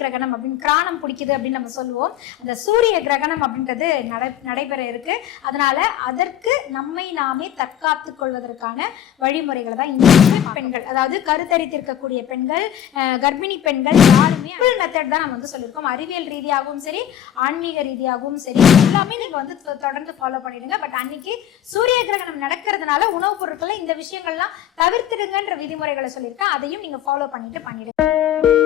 கிரகணம் அப்படின்னு கிராணம் பிடிக்குது அப்படின்னு நம்ம சொல்லுவோம். அந்த சூரிய கிரகணம் அப்படின்றது நடை நடைபெற இருக்கு. அதனால அதற்கு நம்மை நாமே தற்காத்து கொள்வதற்கான வழிமுறைகளை தான் இந்த பெண்கள் அதாவது கருத்தரித்திருக்கக்கூடிய பெண்கள் கர்ப்பிணி பெண்கள் யாருமே ஃபுல் மெத்தட் தான் நம்ம வந்து சொல்லியிருக்கோம். அறிவியல் ரீதியாகவும் சரி ஆன்மீக ரீதியாகவும் சரி எல்லாமே நீங்க வந்து தொடர்ந்து ஃபாலோ பண்ணிடுங்க. பட் அன்னைக்கு சூரிய கிரகணம் நடக்கிறதுனால உணவுப் பொருட்களை இந்த விஷயங்கள்லாம் தவிர்த்துடுங்கன்ற விதிமுறைகளை சொல்லியிருக்கேன். அதையும் நீங்க ஃபாலோ பண்ணிட்டு பண்ணிடுங்க.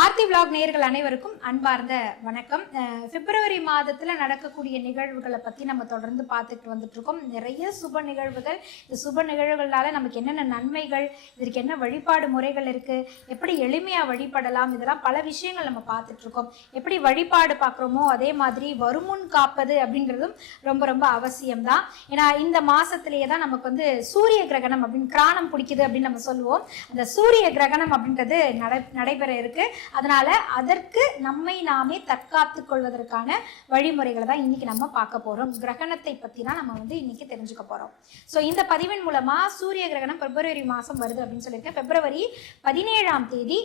ஆர்த்தி விளாக் நேயர்கள் அனைவருக்கும் அன்பார்ந்த வணக்கம். பிப்ரவரி மாதத்தில் நடக்கக்கூடிய நிகழ்வுகளை பற்றி நம்ம தொடர்ந்து பார்த்துட்டு வந்துட்ருக்கோம் நிறைய சுப நிகழ்வுகள். இந்த சுப நிகழ்வுகளால் நமக்கு என்னென்ன நன்மைகள் இதற்கு என்ன வழிபாடு முறைகள் இருக்குது எப்படி எளிமையாக வழிபடலாம் இதெல்லாம் பல விஷயங்கள் நம்ம பார்த்துட்ருக்கோம் எப்படி வழிபாடு பார்க்குறோமோ அதே மாதிரி வருமுன் காப்பது அப்படின்றதும் ரொம்ப ரொம்ப அவசியம்தான். ஏன்னா இந்த மாதத்துலேயே தான் நமக்கு வந்து சூரிய கிரகணம் அப்படின்னு கிராணம் பிடிக்குது அப்படின்னு நம்ம சொல்லுவோம். அந்த சூரிய கிரகணம் அப்படின்றது நடை நடைபெற இருக்குது அதனால் அதற்கு நம்மை நாமே தற்காத்து கொள்வதற்கான வழிமுறைகளை தான் இன்றைக்கி நம்ம பார்க்க போகிறோம் கிரகணத்தை பற்றி தான் நம்ம வந்து இன்றைக்கி தெரிஞ்சுக்க போகிறோம் ஸோ இந்த பதிவின் மூலமாக சூரிய கிரகணம் பிப்ரவரி மாதம் வருது அப்படின்னு சொல்லியிருக்கேன். பிப்ரவரி பதினேழாம் தேதி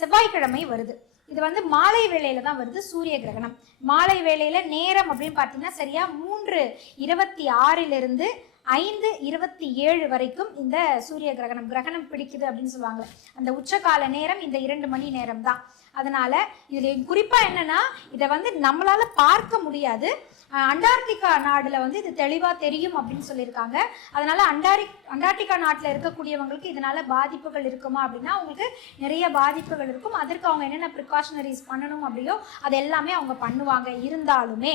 செவ்வாய்க்கிழமை வருது. இது வந்து மாலை வேளையில தான் வருது சூரிய கிரகணம். மாலை வேளையில நேரம் அப்படின்னு பார்த்தீங்கன்னா சரியா மூன்று இருபத்தி ஆறிலிருந்து ஐந்து இருபத்தி ஏழு வரைக்கும் இந்த சூரிய கிரகணம் கிரகணம் பிடிக்குது அப்படின்னு சொல்லுவாங்க. அந்த உச்சகால நேரம் இந்த இரண்டு மணி நேரம் தான் அதனால இதுல குறிப்பா என்னன்னா இதை வந்து நம்மளால பார்க்க முடியாது. அண்டார்டிகா நாடுல வந்து இது தெளிவா தெரியும் அப்படின்னு சொல்லியிருக்காங்க. அதனால அண்டாரி அண்டார்டிகா நாட்டில் இருக்கக்கூடியவங்களுக்கு இதனால பாதிப்புகள் இருக்குமா அப்படின்னா அவங்களுக்கு நிறைய பாதிப்புகள் இருக்கும். அதற்கு அவங்க என்னென்ன ப்ரிகாஷனரிஸ் பண்ணணும் அப்படியோ அது எல்லாமே அவங்க பண்ணுவாங்க. இருந்தாலுமே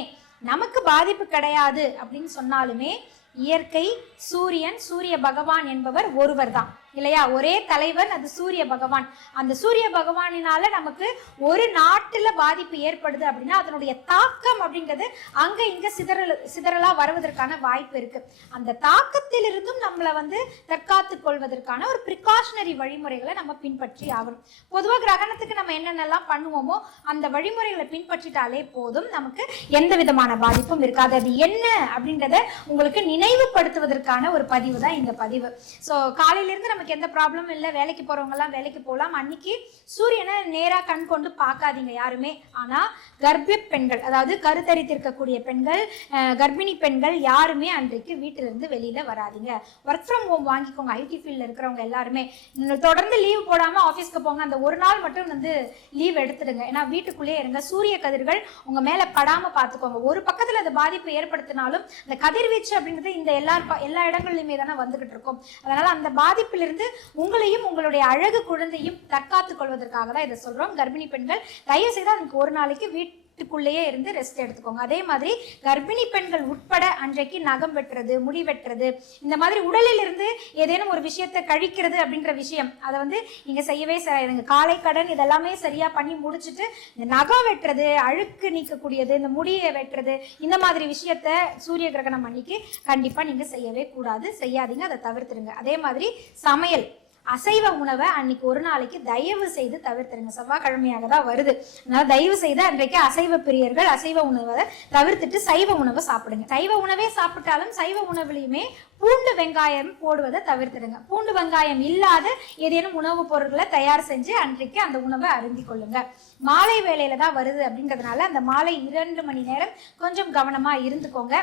நமக்கு பாதிப்பு கிடையாது அப்படின்னு சொன்னாலுமே இயற்கை சூரியன் சூரிய பகவான் என்பவர் ஒருவர் தான் இல்லையா? ஒரே தலைவன் அது சூரிய பகவான். அந்த சூரிய பகவானினால நமக்கு ஒரு நாட்டுல பாதிப்பு ஏற்படுது அப்படின்னா அதனுடைய தாக்கம் அப்படின்றது அங்க இங்க சிதறல் சிதறலா வருவதற்கான வாய்ப்பு இருக்கு. அந்த தாக்கத்திலிருந்தும் நம்மளை வந்து தற்காத்து கொள்வதற்கான ஒரு ப்ரிகாஷனரி வழிமுறைகளை நம்ம பின்பற்றி ஆகணும். பொதுவாக கிரகணத்துக்கு நம்ம என்னென்னலாம் பண்ணுவோமோ அந்த வழிமுறைகளை பின்பற்றிட்டாலே போதும் நமக்கு எந்த விதமான பாதிப்பும் இருக்காது. அது என்ன அப்படின்றத உங்களுக்கு நினைவுபடுத்துவதற்கான ஒரு பதிவு தான் இந்த பதிவு. ஸோ காலையிலேருந்து நமக்கு எந்த ப்ராப்ளமும் இல்லை வேலைக்கு போகிறவங்கலாம் வேலைக்கு போகலாம் அன்னைக்கு சூரியனை நேராக கண் கொண்டு பார்க்காதீங்க யாருமே. ஆனால் கர்ப்பிணி பெண்கள் அதாவது கருத்தரித்திருக்கக்கூடிய பெண்கள் கர்ப்பிணி பெண்கள் யாருமே அன்றைக்கு வீட்டிலிருந்து வெளியில் வராதீங்க. ஒர்க் ஃப்ரம் ஹோம் வாங்கிக்கோங்க ஐடி ஃபீல்டில் இருக்கிறவங்க எல்லாருமே. தொடர்ந்து லீவ் போடாமல் ஆஃபீஸ்க்கு போங்க. அந்த ஒரு நாள் மட்டும் வந்து லீவ் எடுத்துடுங்க. ஏன்னா வீட்டுக்குள்ளேயே இருங்க. சூரிய கதிர்கள் உங்க மேலே படாமல் பார்த்துக்கோங்க. ஒரு பக்கத்தில் அது பாதிப்பு ஏற்படுத்தினாலும் இந்த கதிர்வீச்சு அப்படிங்கிறது இந்த எல்லா எல்லா இடங்கள்லையுமே தானே வந்துகிட்டு இருக்கும். அதனால அந்த பாதிப்பிலிருந்து உங்களையும் உங்களுடைய அழகு குழந்தையும் தற்காத்துக் கொள்வதற்காக தான் இதை சொல்றோம். கர்ப்பிணி பெண்கள் தயவு செய்து அதுக்கு ஒரு நாளைக்கு வீட்டுக்குள்ளேயே இருந்து ரெஸ்ட் எடுத்துக்கோங்க. அதே மாதிரி கர்ப்பிணி பெண்கள் உட்பட அன்றைக்கு நகம் வெட்டுறது முடி வெட்டுறது இந்த மாதிரி உடலில் இருந்து ஏதேனும் ஒரு விஷயத்தை கழிக்கிறது அப்படின்ற விஷயம் அதை வந்து நீங்க செய்யவே சரிங்க காலை கடன் இதெல்லாமே சரியா பண்ணி முடிச்சுட்டு இந்த நகம் வெட்டுறது அழுக்கு நீக்கக்கூடியது இந்த முடியை வெட்டுறது இந்த மாதிரி விஷயத்த சூரிய கிரகணம் அன்னைக்கு கண்டிப்பா நீங்க செய்யவே கூடாது. செய்யாதீங்க அதை தவிர்த்துருங்க. அதே மாதிரி சமையல். அசைவ உணவை அன்னைக்கு ஒரு நாளைக்கு தயவு செய்து தவிர்த்துருங்க. செவ்வாய்க்கிழமையாக தான் வருது. அதனால தயவு செய்து அன்றைக்கு அசைவ பிரியர்கள் அசைவ உணவை தவிர்த்துட்டு சைவ உணவை சாப்பிடுங்க. சைவ உணவே சாப்பிட்டாலும் சைவ உணவுலையுமே பூண்டு வெங்காயம் போடுவதை தவிர்த்துடுங்க. பூண்டு வெங்காயம் இல்லாத ஏதேனும் உணவுப் பொருட்களை தயார் செஞ்சு அன்றைக்கு அந்த உணவை அருந்தி கொள்ளுங்க. மாலை வேலையில தான் வருது அப்படின்றதுனால அந்த மாலை இரண்டு மணி நேரம் கொஞ்சம் கவனமா இருந்துக்கோங்க.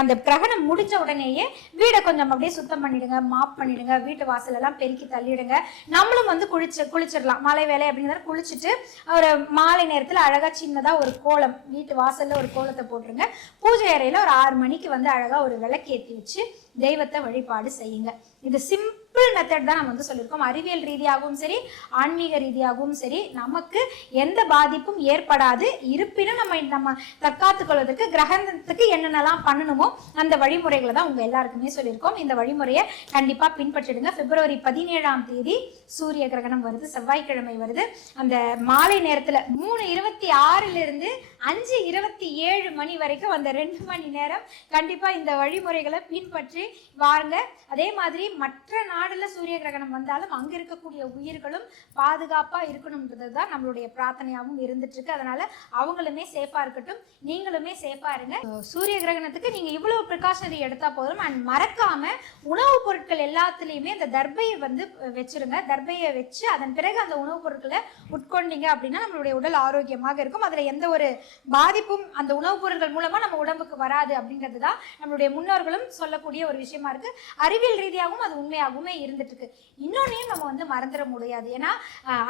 அந்த கிரகணம் முடிஞ்ச உடனேயே வீடை கொஞ்சம் அப்படியே சுத்தம் பண்ணிடுங்க மாப் பண்ணிடுங்க வீட்டு வாசல் எல்லாம் பெருக்கி தள்ளிடுங்க. நம்மளும் வந்து குளிச்சு குளிச்சிடலாம். மாலை வேலை அப்படிங்கிறத குளிச்சுட்டு ஒரு மாலை நேரத்தில் அழகா சின்னதா ஒரு கோலம் வீட்டு வாசல்ல ஒரு கோலத்தை போட்டுருங்க. பூஜை அறையில ஒரு ஆறு மணிக்கு வந்து அழகா ஒரு விளக்கேற்றி வச்சு தெய்வத்தை வழிபாடு செய்யுங்க. இது சிம்பிள் மெத்தட் தான் நம்ம வந்து சொல்லியிருக்கோம். அறிவியல் ரீதியாகவும் சரி ஆன்மீக ரீதியாகவும் சரி நமக்கு எந்த பாதிப்பும் ஏற்படாது. இருப்பினும் நம்ம நம்ம தற்காத்துக் கொள்வதற்கு கிரகணத்துக்கு என்னென்னலாம் பண்ணணுமோ அந்த வழிமுறைகளை தான் உங்க எல்லாருக்குமே சொல்லியிருக்கோம். இந்த வழிமுறையை கண்டிப்பா பின்பற்றிடுங்க. பிப்ரவரி பதினேழாம் தேதி சூரிய கிரகணம் வருது செவ்வாய்க்கிழமை வருது. அந்த மாலை நேரத்துல மூணு இருபத்தி ஆறுல இருந்து அஞ்சு இருபத்தி ஏழு மணி வரைக்கும் அந்த ரெண்டு மணி நேரம் கண்டிப்பா இந்த வழிமுறைகளை பின்பற்றி வாருங்க. அதே மாதிரி மற்ற நாடுல சூரிய கிரகணம் வந்தாலும் அங்க இருக்கக்கூடிய உயிர்களும் பாதுகாப்பா இருக்கணும்ன்றது தான் நம்மளுடைய பிரார்த்தனையாகவும் இருந்துட்டு இருக்கு. அதனால அவங்களுமே சேஃபா இருக்கட்டும். நீங்களுமே சேஃபா இருங்க. சூரிய கிரகணத்துக்கு நீங்க இவ்வளவு ப்ரிகாஷனரி எடுத்தா போதும். அண்ட் மறக்காம உணவுப் பொருட்கள் எல்லாத்துலயுமே இந்த தர்பையை வந்து வச்சிருங்க. தர்பையை வச்சு அதன் பிறகு அந்த உணவுப் பொருட்களை உட்கொண்டீங்க அப்படின்னா நம்மளுடைய உடல் ஆரோக்கியமாக இருக்கும். அதுல எந்த ஒரு பாதிப்பும் அந்த உணவுப் பொருட்கள் மூலமா நம்ம உடம்புக்கு வராது அப்படின்றது தான் நம்மளுடைய முன்னோர்களும் சொல்லக்கூடிய ஒரு விஷயமா இருக்கு. அறிவியல் ரீதியாகவும் அது உண்மையாகவுமே இருந்துட்டு இருக்கு இன்னொன்னையும் நம்ம வந்து மறந்துட முடியாது. ஏன்னா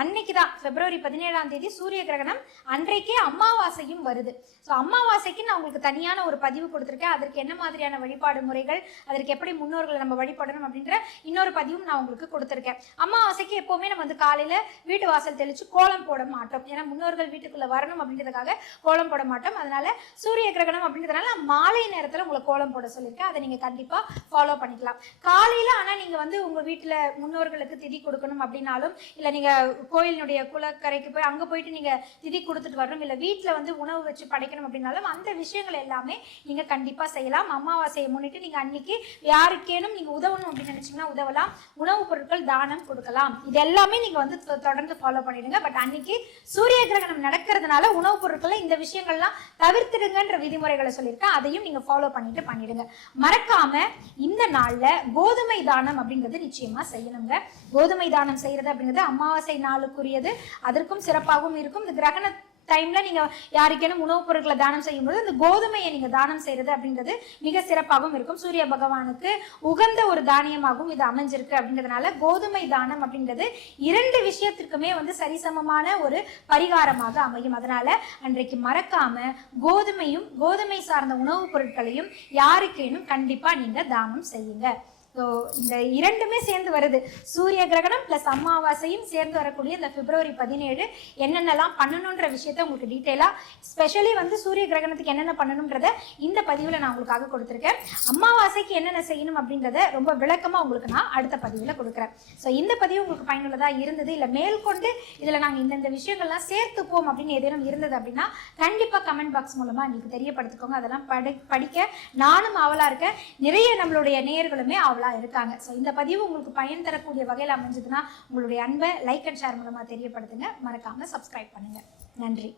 அன்னைக்கு தான் பிப்ரவரி பதினேழாம் தேதி சூரிய கிரகணம் அன்றைக்கே அமாவாசையும் வருது. ஸோ அமாவாசைக்கு நான் உங்களுக்கு தனியான ஒரு பதிவு கொடுத்துருக்கேன். அதற்கு என்ன மாதிரியான வழிபாடு முறைகள் அதற்கு எப்படி முன்னோர்களை நம்ம வழிபடணும் அப்படின்ற இன்னொரு பதிவும் நான் உங்களுக்கு கொடுத்துருக்கேன். அமாவாசைக்கு எப்போவுமே நம்ம வந்து காலையில் வீட்டு வாசல் தெளித்து கோலம் போட மாட்டோம். ஏன்னா முன்னோர்கள் வீட்டுக்குள்ளே வரணும் அப்படின்றதுக்காக கோலம் போட மாட்டோம். அதனால சூரிய கிரகணம் அப்படின்றதுனால மாலை நேரத்தில் உங்களை கோலம் போட சொல்லியிருக்கேன். அதை நீங்கள் கண்டிப்பாக ஃபாலோ பண்ணிக்கலாம். காலையில் ஆனால் நீங்கள் வந்து உங்கள் வீட்டில் முன்னோர்களுக்கு திதி கொடுக்கணும் அப்படின்னாலும் இல்லை நீங்கள் கோயிலினுடைய குளக்கரைக்கு போய் அங்கே போயிட்டு நீங்கள் திதி கொடுத்துட்டு வரணும் இல்லை வீட்டில் வந்து உணவு வச்சு படைக்கணும் அப்படின்னாலும் அந்த விஷயங்கள் எல்லாமே நீங்கள் கண்டிப்பாக செய்யலாம். அமாவாசையை முன்னிட்டு நீங்கள் அன்னைக்கு யாருக்கேனும் நீங்கள் உதவணும் அப்படின்னு நினச்சிங்கன்னா உதவலாம். உணவுப் பொருட்கள் தானம் கொடுக்கலாம். இது எல்லாமே நீங்கள் வந்து தொ- தொடர்ந்து ஃபாலோ பண்ணிடுங்க. பட் அன்னைக்கு சூரிய கிரகணம் நடக்கிறதுனால உணவுப் பொருட்களை இந்த விஷயங்கள்லாம் தவிர்த்திடுங்கன்ற விதிமுறைகளை சொல்லியிருக்கேன். அதையும் நீங்கள் ஃபாலோ பண்ணிட்டு பண்ணிடுங்க. மறக்காம இந்த நாளில் கோதுமை தானம் அப்படிங்கிறது நிச்சயமா செய்யணுங்க. கோதுமை தானம் செய்யறது அப்படிங்கிறது அமாவாசை நாளுக்குரியது. அதற்கும் சிறப்பாகவும் இருக்கும். இந்த கிரகண டைம்ல நீங்க யாருக்கேனும் உணவுப் பொருட்களை தானம் செய்யும்போது இந்த கோதுமையை நீங்க தானம் செய்யறது அப்படின்றது மிக சிறப்பாகவும் இருக்கும். சூரிய பகவானுக்கு உகந்த ஒரு தானியமாகவும் இது அமைஞ்சிருக்கு அப்படின்றதுனால கோதுமை தானம் அப்படின்றது இரண்டு விஷயத்திற்குமே வந்து சரிசமமான ஒரு பரிகாரமாக அமையும். அதனால அன்றைக்கு மறக்காம கோதுமையும் கோதுமை சார்ந்த உணவுப் பொருட்களையும் யாருக்கேனும் கண்டிப்பா நீங்க தானம் செய்யுங்க. ஸோ இந்த இரண்டுமே சேர்ந்து வருது. சூரிய கிரகணம் ப்ளஸ் அமாவாசையும் சேர்ந்து வரக்கூடிய இந்த பிப்ரவரி பதினேழு என்னென்னலாம் பண்ணணுன்ற விஷயத்த உங்களுக்கு டீட்டெயிலாக ஸ்பெஷலி வந்து சூரிய கிரகணத்துக்கு என்னென்ன பண்ணணுன்றத இந்த பதிவில் நான் உங்களுக்காக கொடுத்துருக்கேன். அமாவாசைக்கு என்னென்ன செய்யணும் அப்படின்றத ரொம்ப விளக்கமாக உங்களுக்கு நான் அடுத்த பதிவில் கொடுக்குறேன். ஸோ இந்த பதிவு உங்களுக்கு பயனுள்ளதாக இருந்தது இல்லை மேற்கொண்டு இதில் நாங்கள் இந்தந்த விஷயங்கள்லாம் சேர்த்துப்போம் அப்படின்னு ஏதேனும் இருந்தது அப்படின்னா கண்டிப்பாக கமெண்ட் பாக்ஸ் மூலமாக எங்களுக்கு தெரியப்படுத்திக்கோங்க. அதெல்லாம் படி படிக்க நானும் அவளாக இருக்கேன். நிறைய நம்மளுடைய நேயர்களுமே ஆளாக இருக்காங்க. ஸோ இந்த பதிவு உங்களுக்கு பயன் தரக்கூடிய வகையில் அமைஞ்சதுன்னா உங்களுடைய அன்பை லைக் அண்ட் ஷேர் மூலமாக தெரியப்படுத்துங்க. மறக்காமல் சப்ஸ்கிரைப் பண்ணுங்கள் நன்றி.